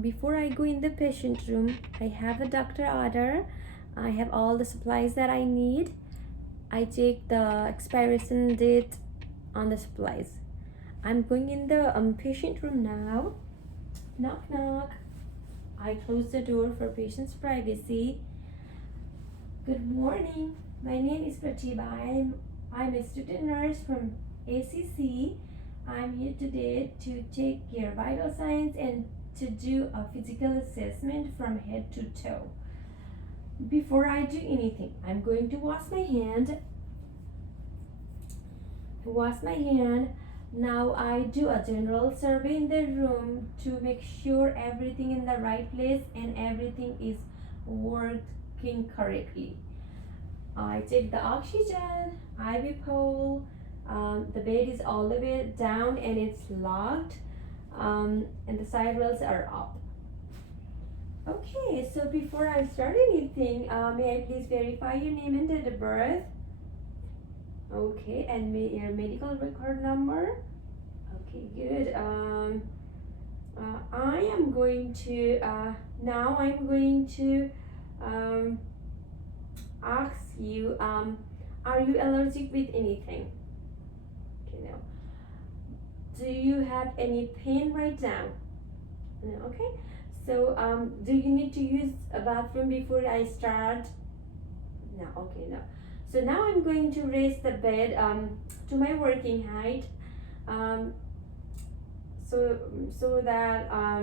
Before I go in the patient room, I have a doctor order. I have all the supplies that I need. I check the expiration date on the supplies. I'm going in the patient room now. Knock, knock. I close the door for patient's privacy. Good morning. My name is Pratibha. I'm a student nurse from ACC. I'm here today to check your vital signs and to do a physical assessment from head to toe. Before I do anything, I'm going to wash my hand. Now I do a general survey in the room to make sure everything in the right place and everything is working correctly. I check the oxygen, IV pole. The bed is all the way down and it's locked, and the side rails are up. Okay, so before I start anything, may I please verify your name and date of birth? Okay, and your medical record number? Okay, good. I am going to now I'm going to ask you, are you allergic with anything? Okay, no. Do you have any pain right now? No, okay. So, do you need to use a bathroom before I start? No, okay, no. So now I'm going to raise the bed to my working height, um, so that I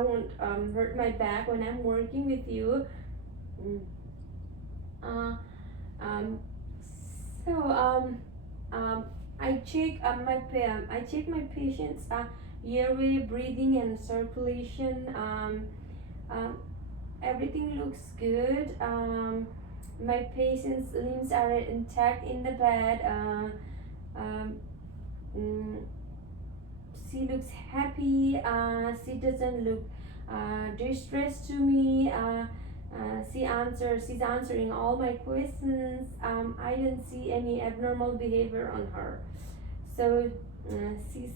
won't hurt my back when I'm working with you. Mm. Uh, um, so I check my patients' airway, breathing, and circulation. Um, Everything looks good. My patient's limbs are intact in the bed. Um, mm, she looks happy. She doesn't look distressed to me. She's answering all my questions. I don't see any abnormal behavior on her. So she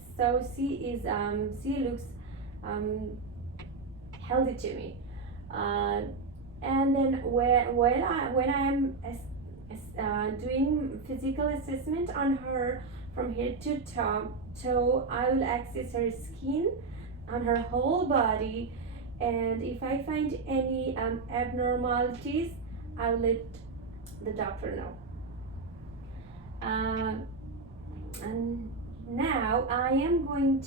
looks um, healthy to me. And then when I am doing physical assessment on her from head to toe, I will access her skin on her whole body, and if I find any abnormalities, I'll let the doctor know. And now I'm going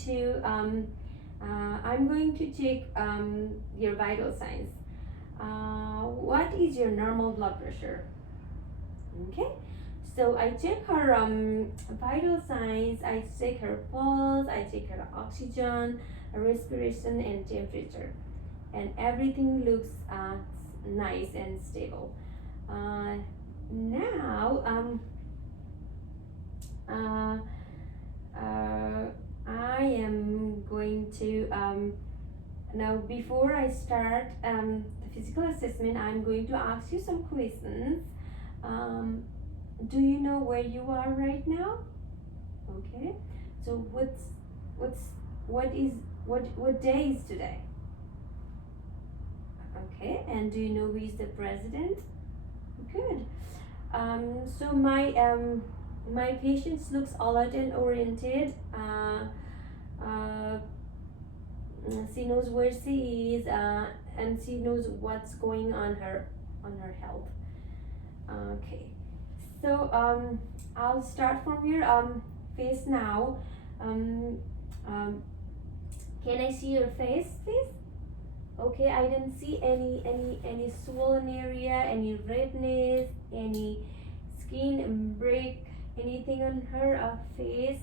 to check your vital signs. What is your normal blood pressure? Okay, so I check her vital signs. I check her pulse. I check her oxygen, respiration, and temperature, and everything looks nice and stable. Now uh, I am going to now before I start the physical assessment, I'm going to ask you some questions. Um, do you know where you are right now? Okay. So what day is today? Okay. And do you know who is the president? Good. So my patients looks alert and oriented. She knows where she is, and she knows what's going on her health. Okay, so I'll start from your face now. Um, um, can I see your face, please? Okay, I don't see any swollen area, any redness, any skin break, anything on her face.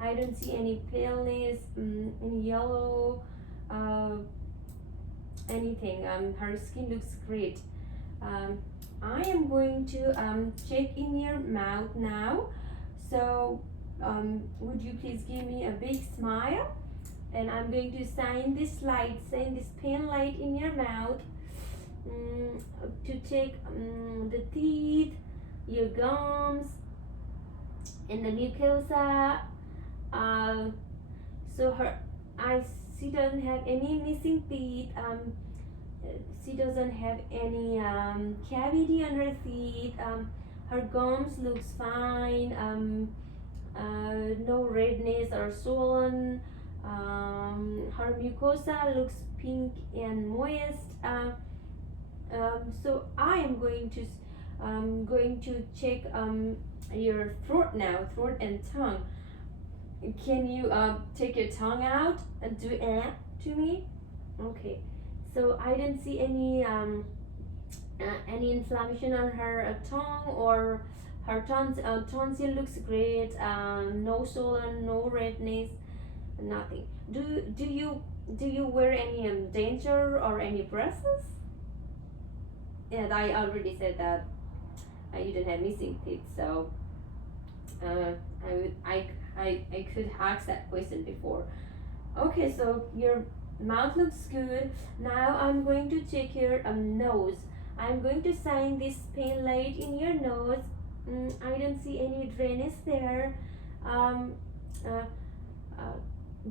I don't see any paleness, any yellow, uh, anything. Her skin looks great. I am going to check in your mouth now. So, would you please give me a big smile? And I'm going to shine this pen light in your mouth to check the teeth, your gums, and the mucosa. So I she doesn't have any missing teeth. She doesn't have any cavity on her teeth. Her gums looks fine. No redness or swollen. Her mucosa looks pink and moist. So I am going to check your throat now, throat and tongue. Can you take your tongue out and do to me? Okay. So I didn't see any inflammation on her tongue, or her tonsil looks great. No swollen, no redness, nothing. Do you wear any denture or any braces? Yeah, I already said that you didn't have missing teeth, so I could ask that question before. Okay, so your mouth looks good. Now I'm going to check your nose. I'm going to shine this pin light in your nose. I don't see any drainage there. Um, uh,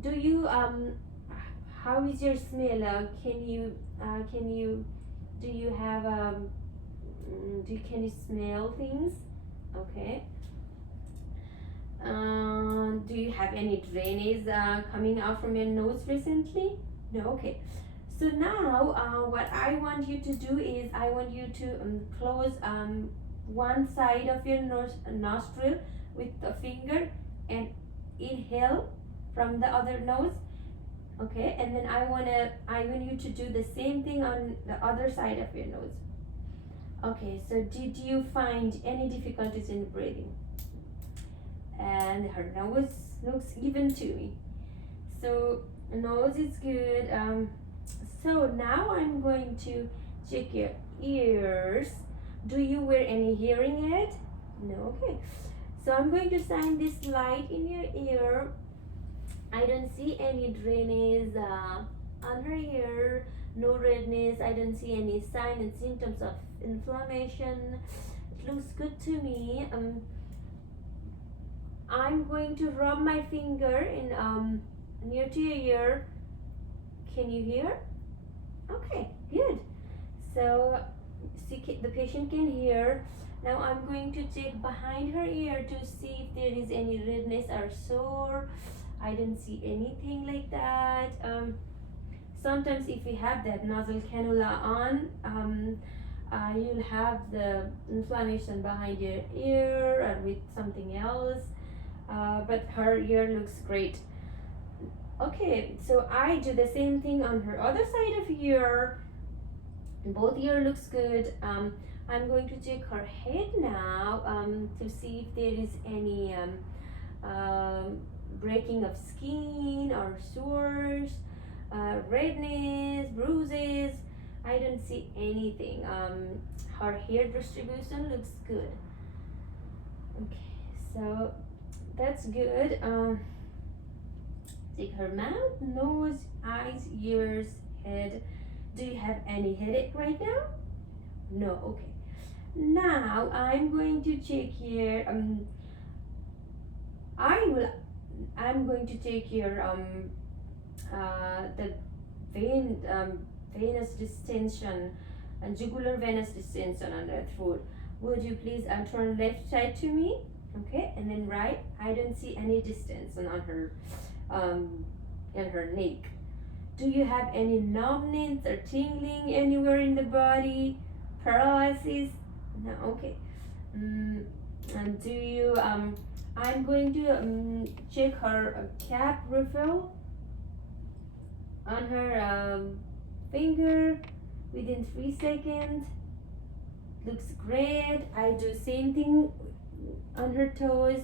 do you How is your smell? Can you do you have can you smell things? Okay. Do you have any drainage coming out from your nose recently? No. Okay. So now, what I want you to do is I want you to close one side of your nostril with the finger and inhale from the other nose. Okay, and then I want you to do the same thing on the other side of your nose. Okay, so did you find any difficulties in breathing? And her nose looks even to me. So nose is good. So now I'm going to check your ears. Do you wear any hearing aid? No. Okay. So I'm going to shine this light in your ear. I don't see any drainage on her ear. No redness. I don't see any sign and symptoms of inflammation. It looks good to me. I'm going to rub my finger in near to your ear. Can you hear? Okay, good. So the patient can hear. Now I'm going to check behind her ear to see if there is any redness or sore. I don't see anything like that. Sometimes if we have that nasal cannula on, you'll have the inflammation behind your ear or with something else. But her ear looks great. Okay, so I do the same thing on her other side of ear. Both ear looks good. I'm going to check her head now to see if there is any breaking of skin or sores, redness, bruises. I don't see anything. Her hair distribution looks good. Okay, so that's good. Take her mouth, nose, eyes, ears, head. Do you have any headache right now? No. Okay. Now I'm going to check here. I'm going to check your the venous distension and jugular venous distension on the throat. Would you please turn left side to me? Okay, and then right. I don't see any distance on her in her neck. Do you have any numbness or tingling anywhere in the body? Paralysis? No. Okay. And do you I'm going to check her cap refill on her finger within 3 seconds. Looks great. I do same thing on her toes.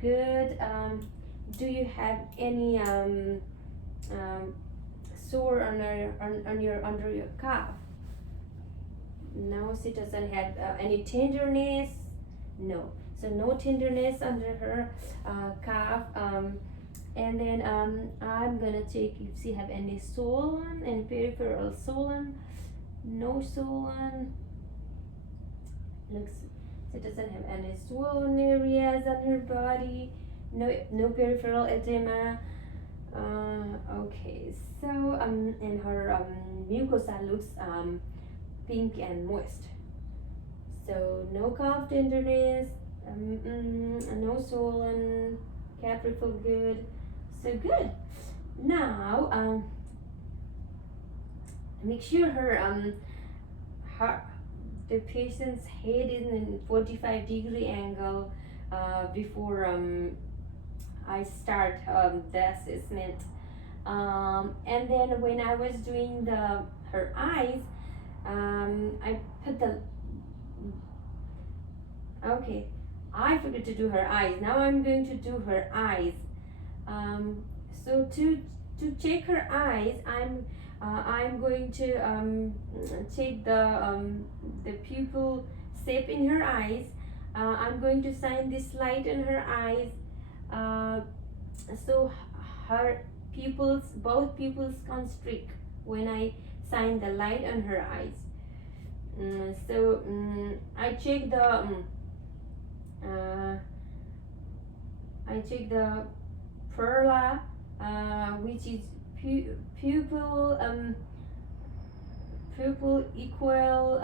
Good. Do you have any sore on your under your calf? No, she doesn't have any tenderness. No, so no tenderness under her calf. And then I'm gonna check if she have any swollen and peripheral swollen. No swollen. Looks she doesn't have any swollen areas on her body. No peripheral edema. Okay, so and her mucosa looks pink and moist. So no calf tenderness, no swollen, calf feel good. So good. Now make sure her the patient's head is in 45-degree angle before I start the assessment. And then when I was doing her eyes, I put the okay. I forgot to do her eyes. Now I'm going to do her eyes. So to check her eyes, I'm going to check the pupil shape in her eyes. I'm going to shine this light in her eyes. So her pupils, both pupils constrict when I shine the light on her eyes. So I check the perla, which is pupil equal,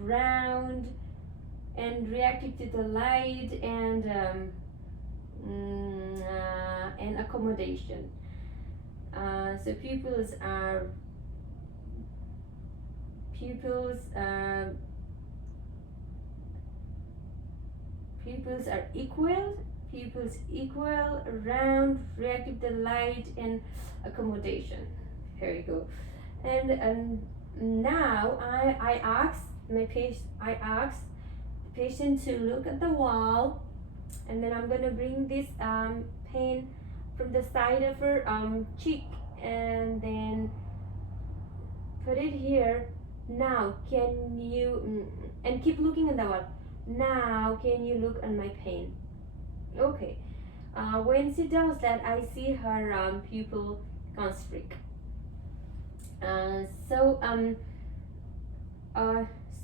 round, and reactive to the light and accommodation. So pupils are equal, round, reactive to light, and accommodation. Here you go. And now I ask the patient to look at the wall, and then I'm gonna bring this pen from the side of her cheek, and then put it here. Now can you and keep looking at the wall. Now can you look at my pen? Okay. When she does that, I see her pupil constrict. So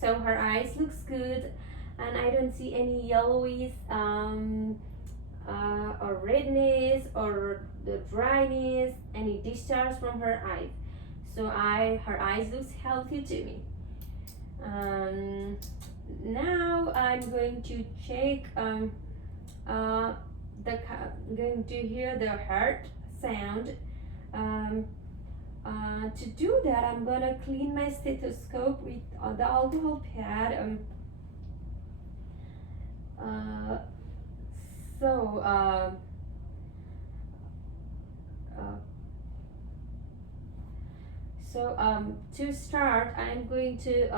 her eyes looks good, and I don't see any yellowish or redness or the dryness, any discharge from her eyes. So her eyes looks healthy to me. Now I'm going to check going to hear the heart sound. To do that, I'm gonna clean my stethoscope with the alcohol pad. To start, I'm going to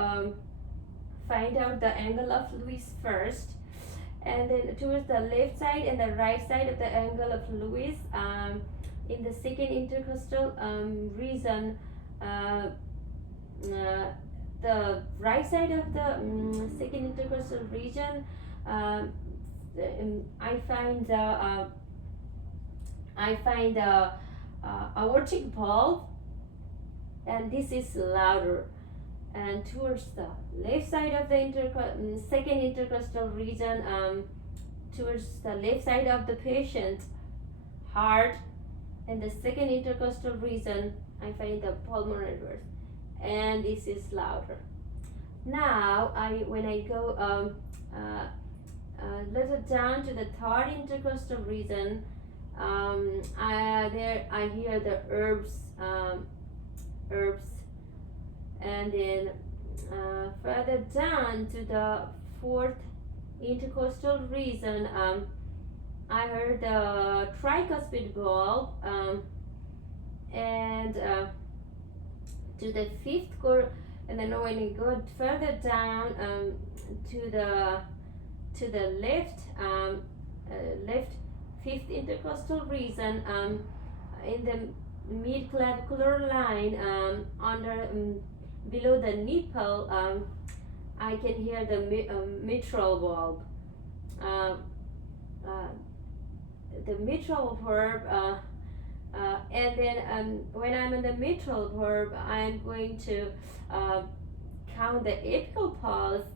find out the angle of Lewis first, and then towards the left side and the right side of the angle of Lewis. In the second intercostal region, the right side of the second intercostal region, I find the aortic valve, and this is louder. And towards the left side of the second intercostal region, towards the left side of the patient heart, and the second intercostal region, I find the pulmonary verse, and this is louder. Now when I go a little down to the third intercostal region, there I hear the herbs, and then further down to the fourth intercostal region, I heard the tricuspid valve, and to the fifth and then when you go further down to the left fifth intercostal region, in the mid-clavicular line, under below the nipple, I can hear the mitral valve. The mitral valve, and then when I'm in the mitral valve, I'm going to count the apical pulse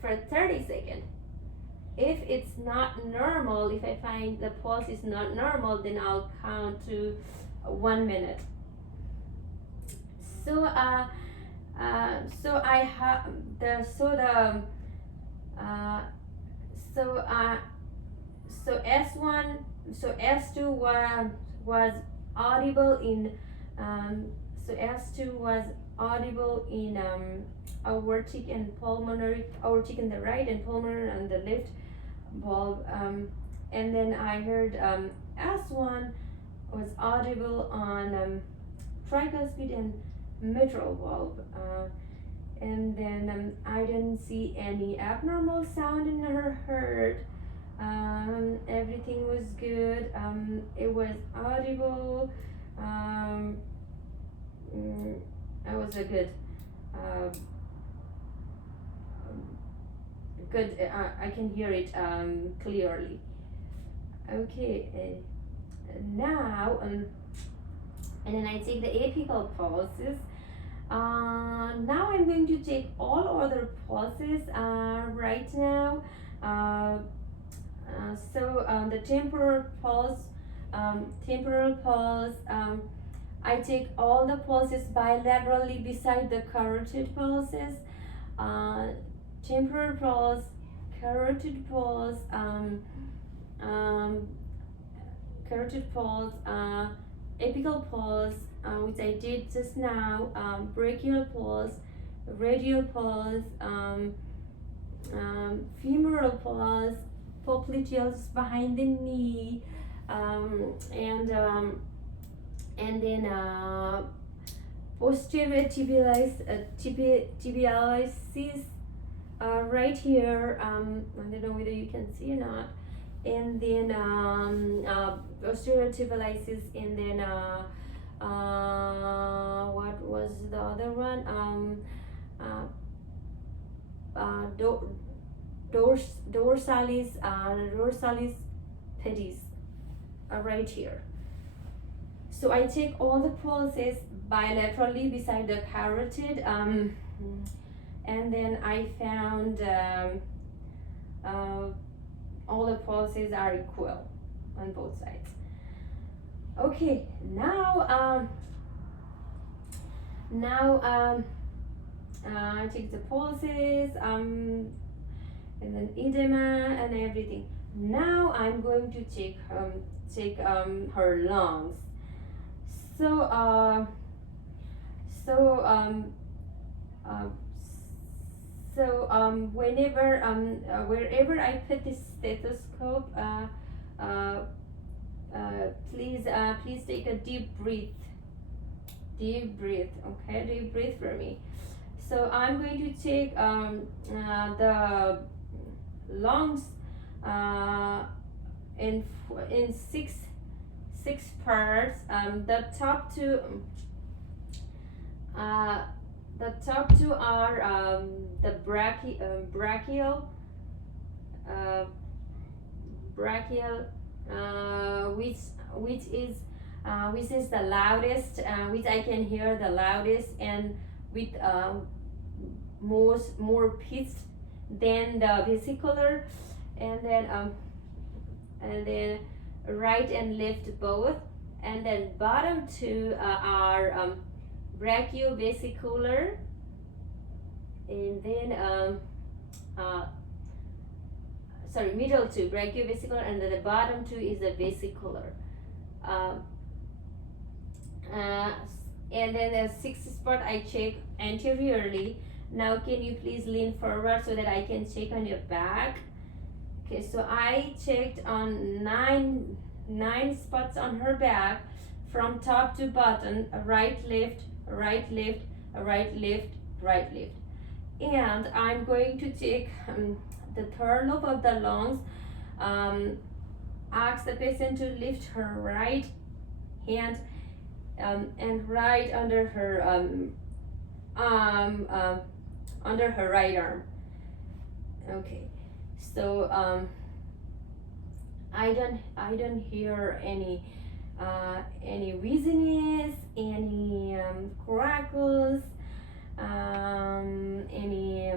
for 30 seconds. If it's not normal, if I find the pulse is not normal, then I'll count to 1 minute. So so I have the so the so so S1, so S2 was audible in so S2 was audible in aortic and pulmonary, aortic in the right and pulmonary on the left valve, and then I heard S1 was audible on tricuspid and mitral valve, and then I didn't see any abnormal sound in her heart. Everything was good. It was audible. It was a good, uh, good. I can hear it clearly. Okay, now and then I take the apical pulses. Now I'm going to take all other pulses right now. The temporal pulse, I take all the pulses bilaterally beside the carotid pulses. Temporal pulse, carotid pulse, carotid pulse, apical pulse, which I did just now, brachial pulse, radial pulse, femoral pulse, popliteal just behind the knee, and then posterior tibialis right here. I don't know whether you can see or not. And then posterior tibialis, and then what was the other one? Dorsalis pedis right here. So I take all the pulses bilaterally beside the carotid, and then I found all the pulses are equal on both sides. Okay, now I take the pulses, and then edema and everything. Now I'm going to take her lungs. Whenever wherever I put this stethoscope, please take a deep breath. Okay, deep breath for me. So I'm going to take the lungs in six parts. The top two are the brachial, which is the loudest, which I can hear the loudest, and with more pitch than the vesicular, and then right and left both, and then bottom two are brachiovesicular, and then middle two brachiovesicular, and then the bottom two is the vesicular. And then the sixth spot I check anteriorly. Now can you please lean forward so that I can check on your back? Okay, so I checked on nine spots on her back from top to bottom, right, left, right, left, right, left, right, left. And I'm going to take the third lobe of the lungs. Ask the patient to lift her right hand and right under her under her right arm. Okay, so I don't hear any wheeziness, any crackles, any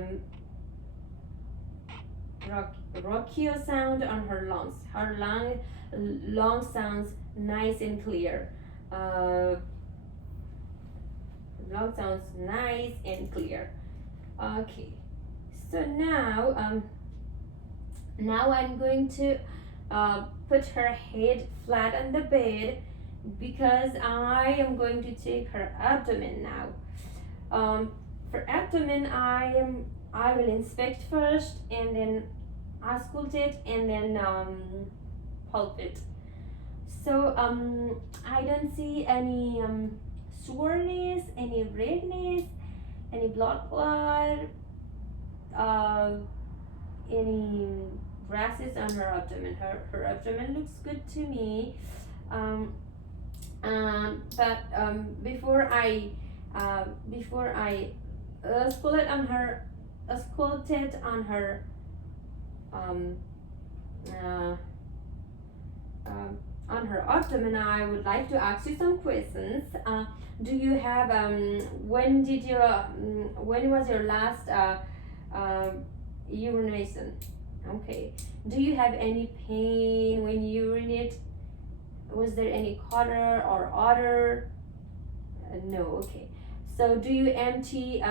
rocchio sound on her lungs. Her lung sounds nice and clear. uh, vlog sounds nice and clear. Okay, so now I'm going to put her head flat on the bed because I am going to take her abdomen now. For abdomen, I will inspect first and then auscultate and then palpate. So I don't see any soreness, any redness, any blood clot, uh, any rashes on her abdomen. Her abdomen looks good to me. But before I auscultate um, uh, on her abdomen, I would like to ask you some questions. Do you have when was your last urination? Okay. Do you have any pain when you urinate? Was there any color or odor? No. Okay. So do you empty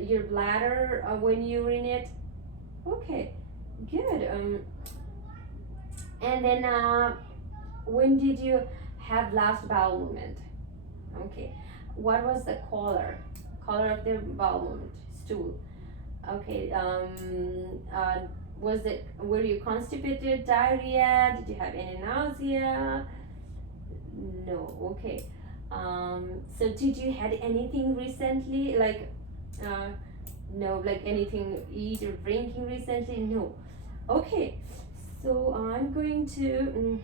your bladder when you urinate? Okay. Good. And then when did you have last bowel movement? Okay. What was the color? Color of the bowel movement? Stool. Okay. Were you constipated, diarrhea? Did you have any nausea? No. Okay. So did you had anything recently, like no, like anything eat or drinking recently? No. Okay. So I'm going to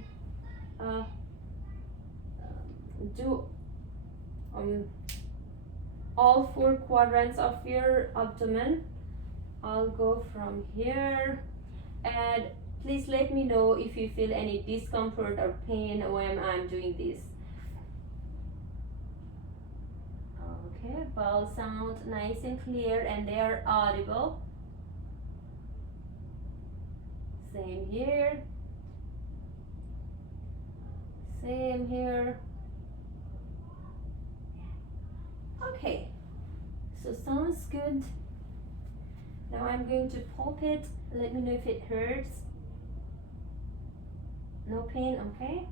do all four quadrants of your abdomen. I'll go from here, and please let me know if you feel any discomfort or pain when I'm doing this. Okay, bowel sound nice and clear and they are audible. Same here. Same here. Okay, so sounds good. Now I'm going to pulp it. Let me know if it hurts. No pain, okay?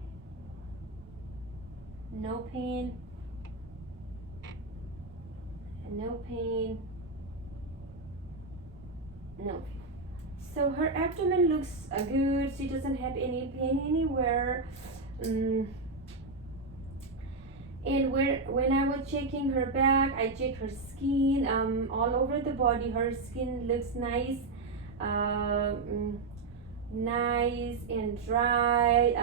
No pain. No pain. No pain. So her abdomen looks good. She doesn't have any pain anywhere. And when I was checking her back, I checked her skin. All over the body, her skin looks nice, nice and dry.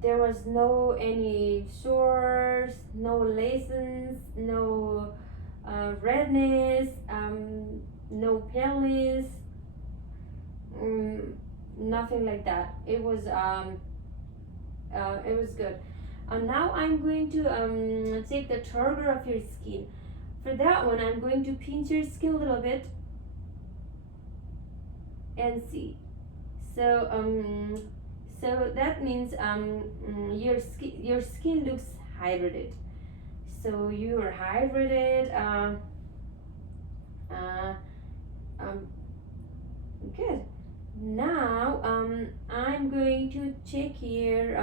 There was no any sores, no lesions, no redness, no paleness, nothing like that. It was good. Now I'm going to take the turgor of your skin. For that one, I'm going to pinch your skin a little bit and see. So that means your skin looks hydrated. So you are hydrated. Good. Now I'm going to check here.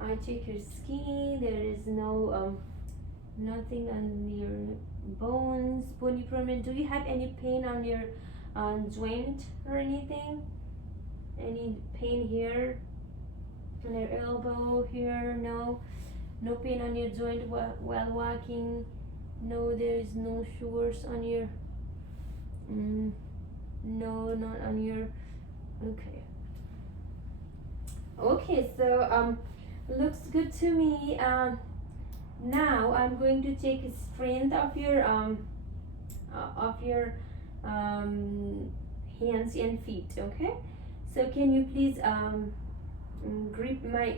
I check your skin. There is no nothing on your bones, bony permanent. Do you have any pain on your joint or anything? Any pain here on your elbow here? No. No pain on your joint while walking. No, there is no sores on your. No, not on your. Okay. Okay, so looks good to me. Now I'm going to take a strength of your hands and feet. Okay. So can you please grip my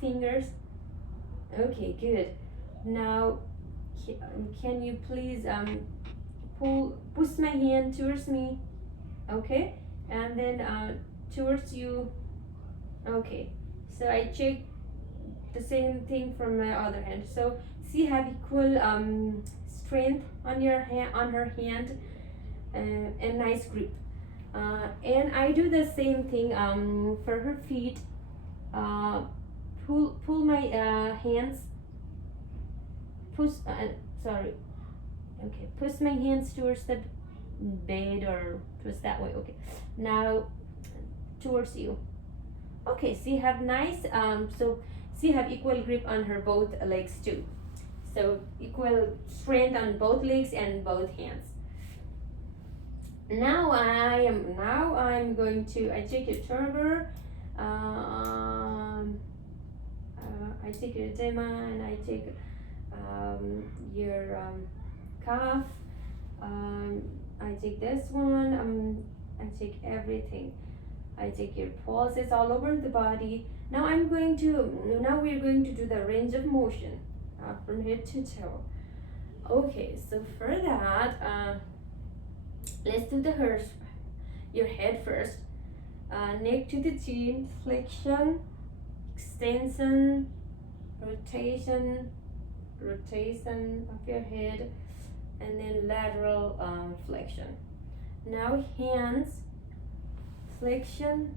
fingers? Okay, good. Now can you please push my hand towards me? Okay, and then towards you. Okay, So I check the same thing from my other hand. So see, have equal strength on your hand, on her hand, and nice grip. And I do the same thing for her feet. Uh, pull my hands. Push. Sorry. Okay. Push my hands towards the bed or towards that way. Okay. Now towards you. Okay. See, have nice. So see, have equal grip on her both legs too. So equal strength on both legs and both hands. Now I'm going to, I take your turban, I take your dema, and I take your cuff, I take this one, I take everything. I take your pulses all over the body. Now we're going to do the range of motion from head to toe. Okay, so for that, let's do your head first. Neck to the chin, flexion, extension, rotation of your head, and then lateral flexion. Now hands, flexion,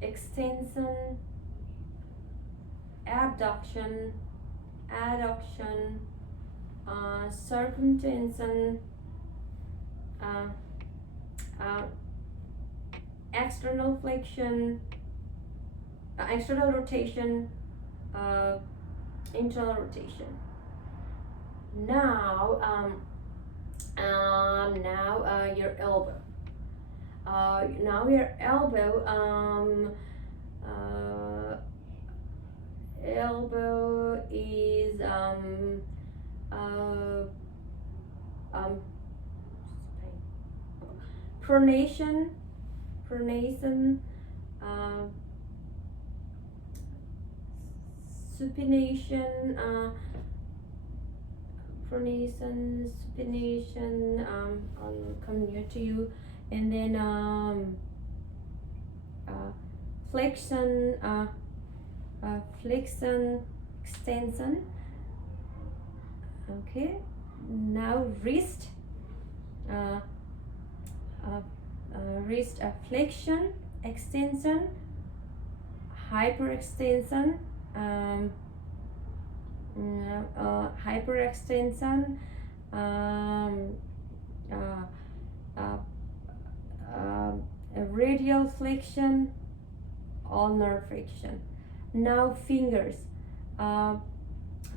extension, abduction, adduction, circumtension, external flexion, external rotation, internal rotation. Now, your elbow. Now your elbow. Elbow is pronation, supination, supination. I'll come near to you, and then flexion, flexion, extension. Okay. Now wrist. Wrist flexion, extension, hyperextension, hyperextension, radial flexion, ulnar flexion. Now fingers,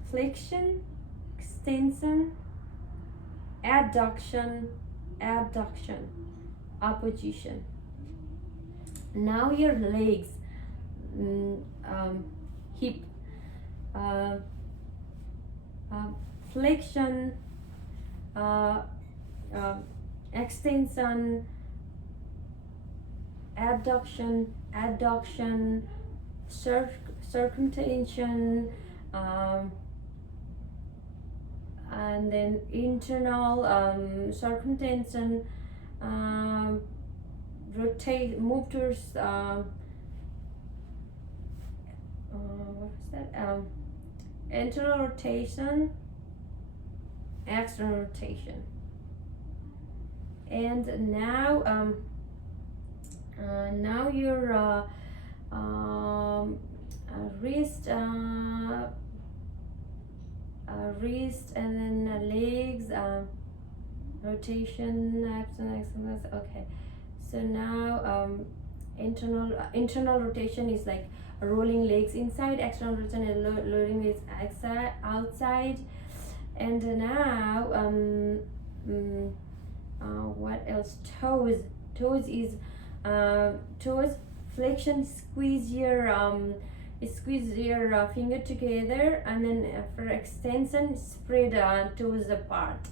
flexion, extension, adduction, abduction, opposition. Now your legs, hip, flexion, extension, abduction, adduction, circumtension, and then internal circumtension, rotate, move towards what's that? Internal rotation, external rotation. And now now your wrist, wrist, and then legs, rotation, external. Okay, so now internal rotation is like rolling legs inside, external rotation is loading legs outside. And now what else? Toes is toes flexion, squeeze your finger together, and then for extension spread toes apart.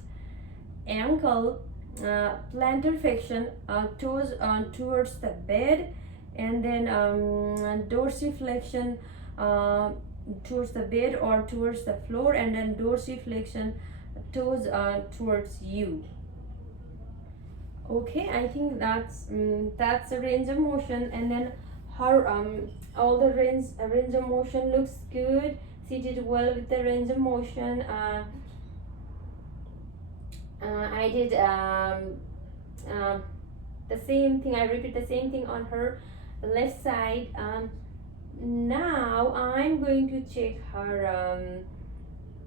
Ankle, plantar flexion, toes towards the bed, and then dorsiflexion towards the bed or towards the floor, and then dorsiflexion, toes towards you. Okay, I think that's a range of motion. And then her all the range of motion looks good. She did well with the range of motion. I did the same thing. I repeat the same thing on her left side. Now I'm going to check her.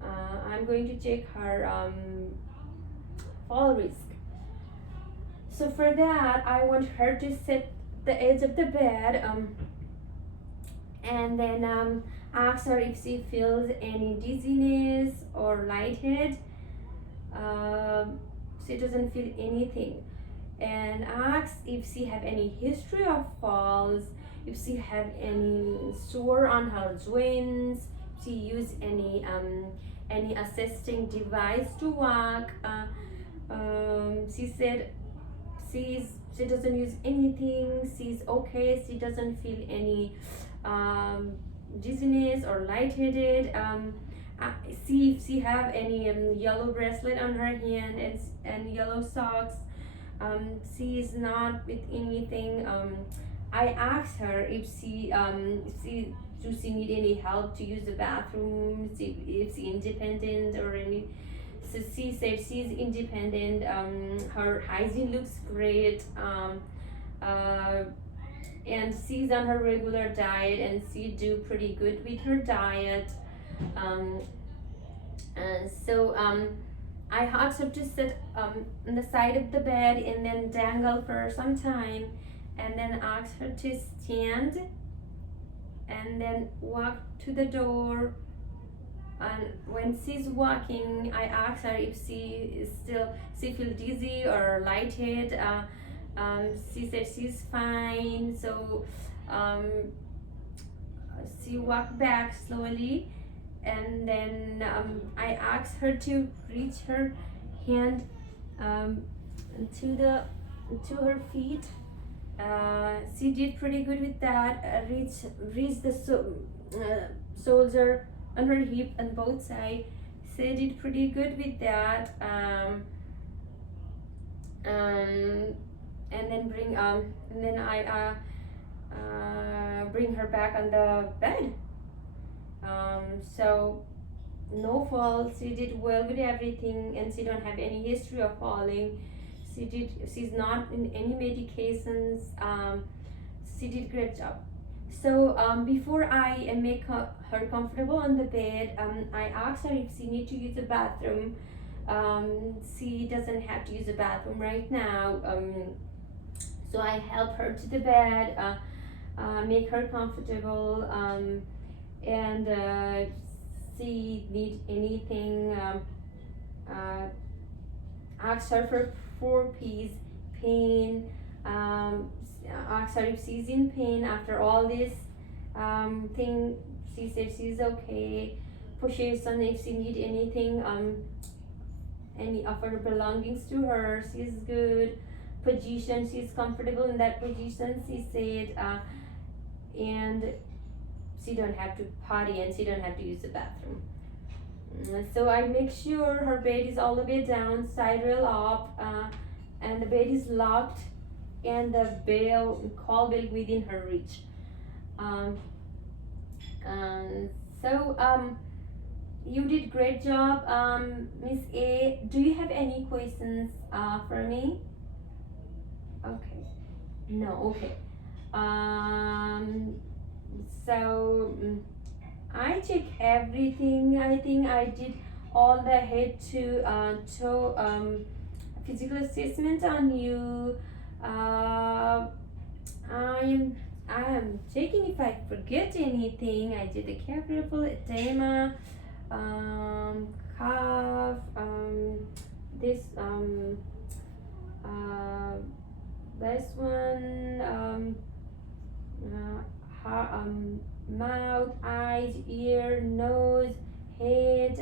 I'm going to check her fall risk. So for that, I want her to sit the edge of the bed, and then ask her if she feels any dizziness or lightheaded. She doesn't feel anything, and ask if she have any history of falls, if she have any sore on her joints, if she use any assisting device to walk. She said she doesn't use anything. She's okay. She doesn't feel any dizziness or lightheaded. See if she have any yellow bracelet on her hand and yellow socks. She is not with anything. I asked her if she does she need any help to use the bathroom, if she independent or any. So she said she's independent. Her hygiene looks great. And she's on her regular diet, and she do pretty good with her diet. And so I asked her to sit on the side of the bed and then dangle for some time, and then asked her to stand and then walk to the door. And when she's walking, I asked her if she feel dizzy or lightheaded. She said she's fine. So she walked back slowly, and then I asked her to reach her hand to her feet. She did pretty good with that. Reach the shoulder on her hip on both sides. She did pretty good with that. And then I bring her back on the bed. So no fall. She did well with everything, and she don't have any history of falling. She's not in any medications. She did great job. So before I make her comfortable on the bed, I asked her if she need to use the bathroom. She doesn't have to use the bathroom right now. So I help her to the bed, make her comfortable, and she need anything. Ask her for 4 P's: pain. Ask her if she's in pain after all this thing. She said she's okay. Position, if she need anything, any of her belongings to her, she's good. Position, she's comfortable in that position, she said, and she don't have to potty and she don't have to use the bathroom. So I make sure her bed is all the way down, side rail up, and the bed is locked, and the call bell within her reach. So you did great job, Miss A. Do you have any questions for me? Okay. No. Okay. So I check everything. I think I did all the head to toe physical assessment on you. I am checking if I forget anything. I did the capital edema, cough, this one, mouth, eyes, ear, nose, head,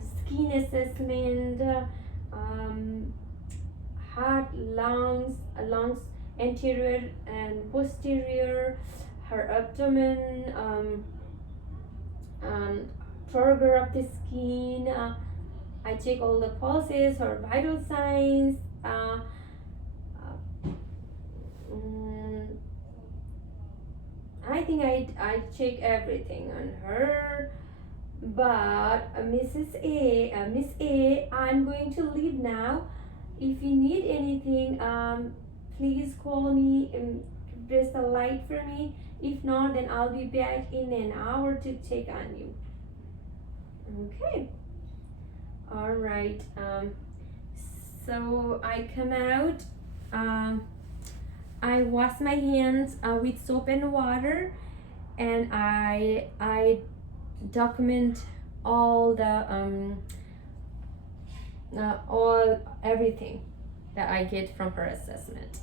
skin assessment, heart, lungs, anterior and posterior, her abdomen, turgor of the skin. I check all the pulses, her vital signs. I think I check everything on her. But Miss A, I'm going to leave now. If you need anything, please call me and press the light for me. If not, then I'll be back in an hour to check on you. Okay. All right. So I come out. Um, I wash my hands with soap and water, and I document all the all everything that I get from her assessment.